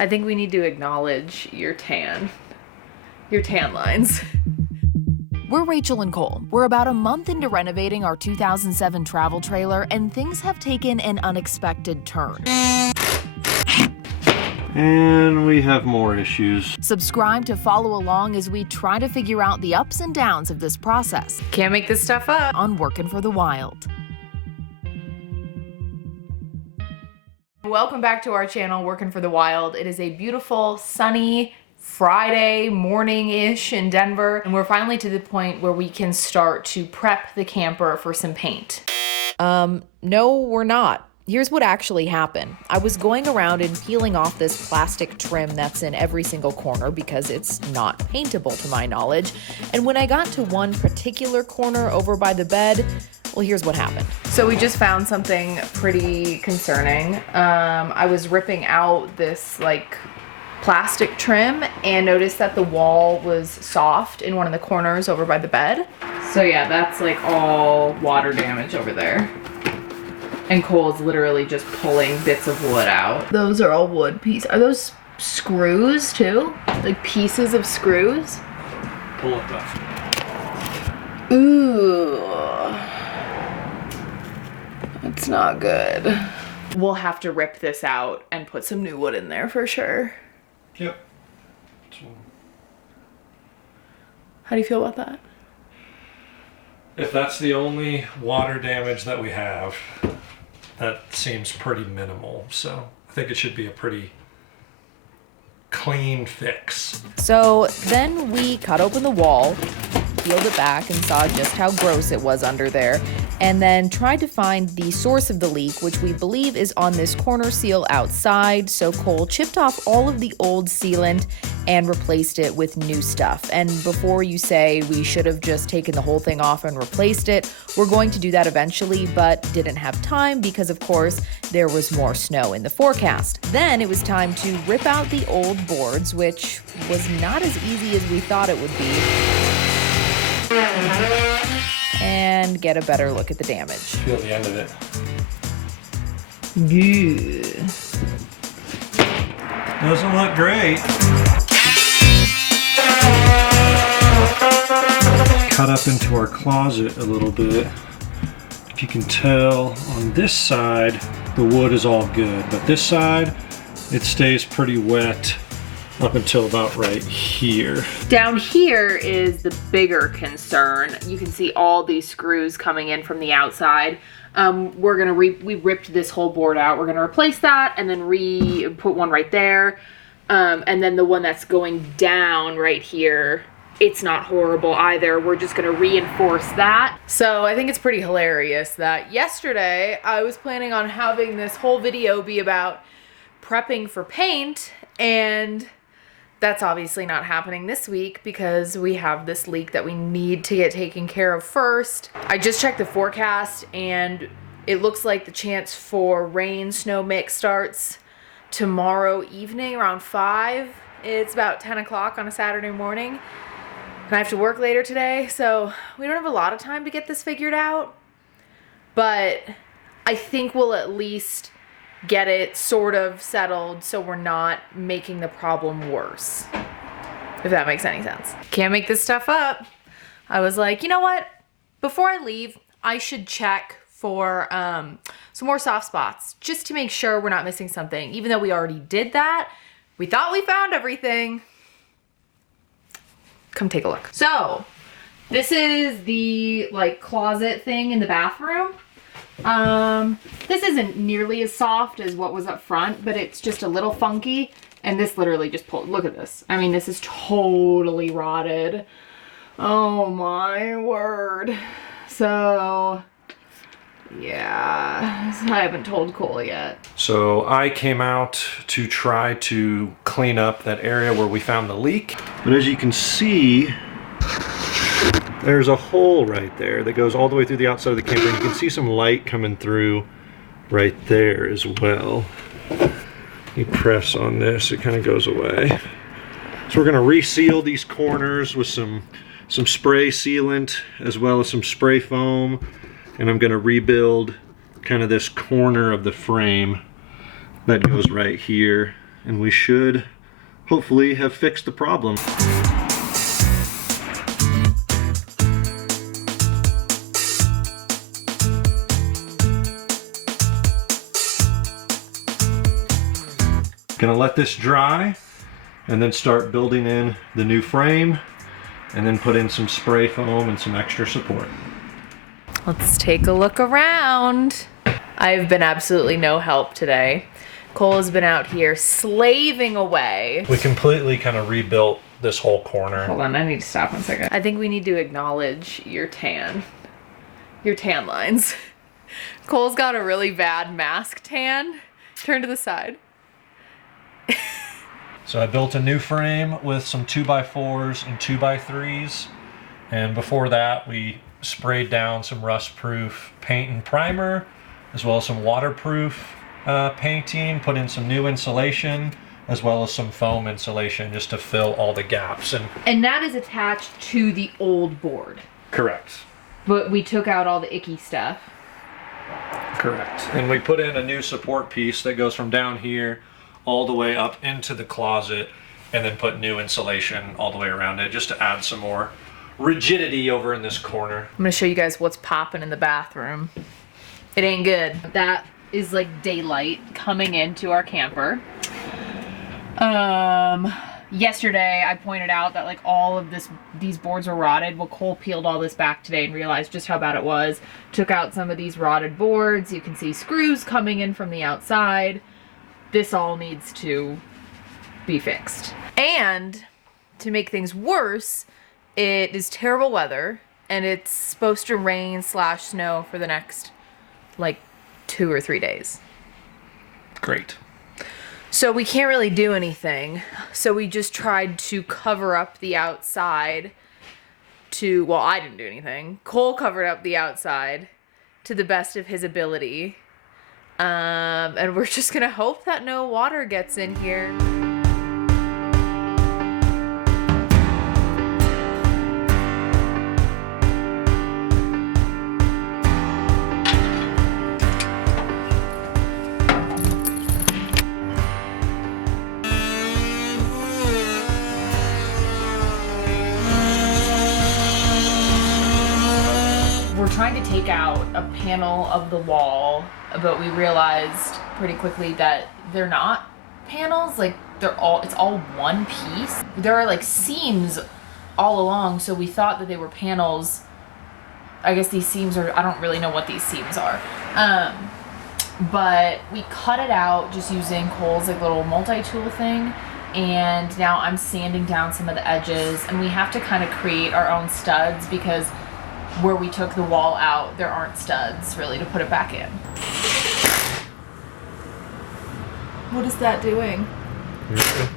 I think we need to acknowledge your tan lines. We're Rachel and Cole. We're about a month into renovating our 2007 travel trailer, and things have taken an unexpected turn. And we have more issues. Subscribe to follow along as we try to figure out the ups and downs of this process. Can't make this stuff up. On Workin' for the Wild. Welcome back to our channel, Workin' for the Wild. It is a beautiful, sunny Friday morning-ish in Denver, and we're finally to the point where we can start to prep the camper for some paint. No, we're not. Here's what actually happened. I was going around and peeling off this plastic trim that's in every single corner because it's not paintable to my knowledge. And when I got to one particular corner over by the bed, well, here's what happened. So we just found something pretty concerning. I was ripping out this plastic trim and noticed that the wall was soft in one of the corners over by the bed. So yeah, that's all water damage over there. And Cole's literally just pulling bits of wood out. Those are all wood pieces. Are those screws too? Like pieces of screws? Pull it up. Ooh. It's not good. We'll have to rip this out and put some new wood in there for sure. Yep. How do you feel about that? If that's the only water damage that we have, that seems pretty minimal. So I think it should be a pretty clean fix. So then we cut open the wall, peeled it back and saw just how gross it was under there, and then tried to find the source of the leak, which we believe is on this corner seal outside. So Cole chipped off all of the old sealant and replaced it with new stuff. And before you say we should have just taken the whole thing off and replaced it, we're going to do that eventually, but didn't have time because, of course, there was more snow in the forecast. Then it was time to rip out the old boards, which was not as easy as we thought it would be, and get a better look at the damage. Feel the end of it. Yeah. Doesn't look great. Cut up into our closet a little bit. If you can tell, on this side, the wood is all good, but this side, it stays pretty wet up until about right here. Down here is the bigger concern. You can see all these screws coming in from the outside. We ripped this whole board out. We're gonna replace that and then put one right there. And then the one that's going down right here, it's not horrible either. We're just gonna reinforce that. So I think it's pretty hilarious that yesterday I was planning on having this whole video be about prepping for paint, and that's obviously not happening this week because we have this leak that we need to get taken care of first. I just checked the forecast and it looks like the chance for rain snow mix starts tomorrow evening around 5. It's about 10 o'clock on a Saturday morning. And I have to work later today, so we don't have a lot of time to get this figured out. But I think we'll at least get it sort of settled so we're not making the problem worse, if that makes any sense. Can't make this stuff up. I was like, you know what? Before I leave, I should check for some more soft spots just to make sure we're not missing something. Even though we already did that, we thought we found everything. Come take a look. So this is the closet thing in the bathroom. This isn't nearly as soft as what was up front, but it's just a little funky. And this literally just pulled, look at this. I mean, this is totally rotted. Oh my word. So yeah, I haven't told Cole yet. So I came out to try to clean up that area where we found the leak. But as you can see, there's a hole right there that goes all the way through the outside of the camper. And you can see some light coming through right there as well. You press on this, it kind of goes away. So we're gonna reseal these corners with some spray sealant as well as some spray foam. And I'm gonna rebuild kind of this corner of the frame that goes right here and we should hopefully have fixed the problem. Gonna let this dry and then start building in the new frame and then put in some spray foam and some extra support. Let's take a look around. I've been absolutely no help today. Cole has been out here slaving away. We completely kind of rebuilt this whole corner. Hold on, I need to stop 1 second. I think we need to acknowledge your tan lines. Cole's got a really bad mask tan. Turn to the side. So I built a new frame with some 2x4s and 2x3s. And before that, we sprayed down some rust-proof paint and primer, as well as some waterproof painting, put in some new insulation, as well as some foam insulation just to fill all the gaps. And that is attached to the old board. Correct. But we took out all the icky stuff. Correct. And we put in a new support piece that goes from down here all the way up into the closet, and then put new insulation all the way around it just to add some more rigidity over in this corner. I'm gonna show you guys what's popping in the bathroom. It ain't good. That is like daylight coming into our camper. Yesterday I pointed out that like all of these boards were rotted. Well, Cole peeled all this back today and realized just how bad it was. Took out some of these rotted boards. You can see screws coming in from the outside. This all needs to be fixed. And to make things worse, it is terrible weather and it's supposed to rain / snow for the next like 2 or 3 days. Great. So we can't really do anything. So we just tried to cover up the outside well, I didn't do anything. Cole covered up the outside to the best of his ability. And we're just gonna hope that no water gets in here. We're trying to take out a panel of the wall, but we realized pretty quickly that they're not panels. Like it's all one piece. There are like seams all along, so we thought that they were panels. I guess these seams are, I don't really know what these seams are. But we cut it out just using Cole's like little multi-tool thing. And now I'm sanding down some of the edges, and we have to kind of create our own studs because where we took the wall out, there aren't studs really to put it back in. What is that doing? You're okay.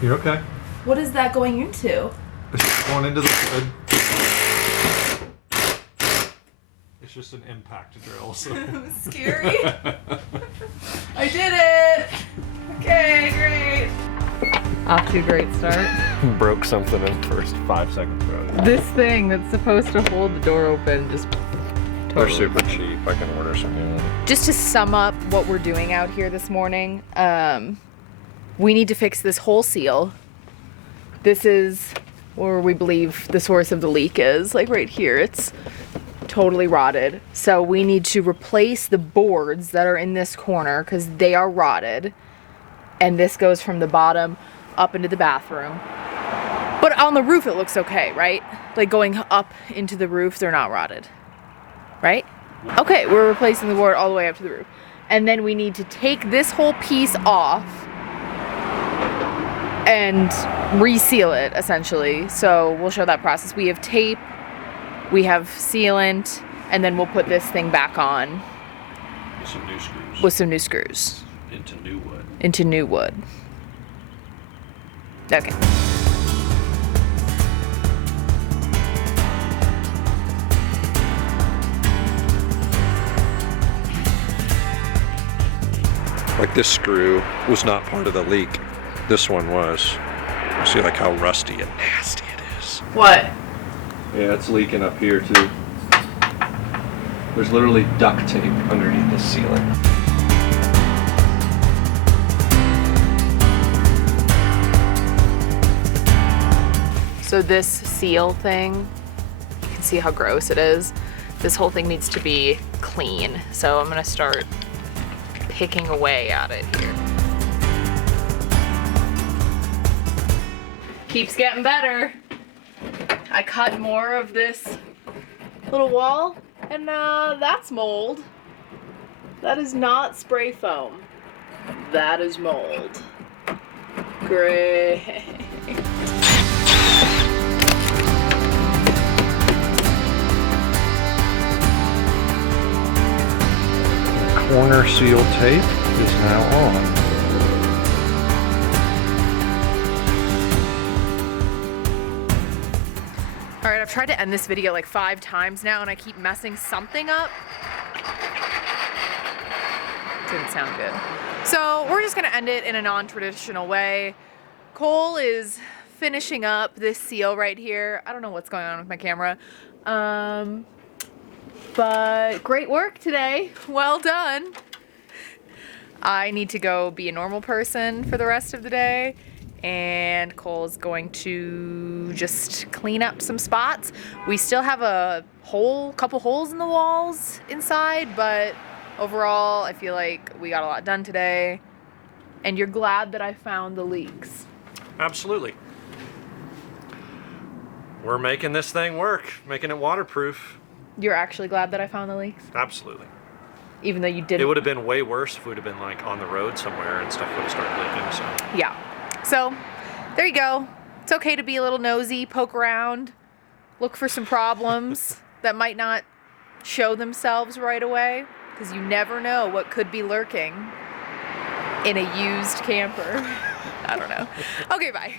You're okay. What is that going into? It's going into the wood. It's just an impact drill. So. Scary. I did it. Okay, great. Off to a great start. Broke something in the first 5 seconds ago. This thing that's supposed to hold the door open just They're super cheap. I can order some new ones. Just to sum up what we're doing out here this morning, we need to fix this whole seal. This is where we believe the source of the leak is, like right here. It's totally rotted. So we need to replace the boards that are in this corner because they are rotted. And this goes from the bottom up into the bathroom. But on the roof it looks okay, right? Like going up into the roof, they're not rotted. Right? Okay, we're replacing the board all the way up to the roof. And then we need to take this whole piece off and reseal it, essentially. So we'll show that process. We have tape, we have sealant, and then we'll put this thing back on. With some new screws. With some new screws. Into new wood. Into new wood. Okay. Like this screw was not part of the leak. This one was. See like how rusty and nasty it is. What? Yeah, it's leaking up here too. There's literally duct tape underneath the sealant. So this seal thing, you can see how gross it is. This whole thing needs to be clean. So I'm gonna start picking away at it here. Keeps getting better. I cut more of this little wall, and that's mold. That is not spray foam. That is mold. Great. Corner seal tape is now on. All right, I've tried to end this video like 5 times now and I keep messing something up. Didn't sound good. So we're just gonna end it in a non-traditional way. Cole is finishing up this seal right here. I don't know what's going on with my camera. But great work today. Well done. I need to go be a normal person for the rest of the day, and Cole's going to just clean up some spots. We still have a couple holes in the walls inside, but overall I feel like we got a lot done today. And you're glad that I found the leaks. Absolutely. We're making this thing work, making it waterproof. You're actually glad that I found the leaks? Absolutely. Even though you didn't. It would have been way worse if we'd have been like on the road somewhere and stuff would have started leaking, so. Yeah. So, there you go. It's okay to be a little nosy, poke around, look for some problems that might not show themselves right away, because you never know what could be lurking in a used camper. I don't know. Okay, bye.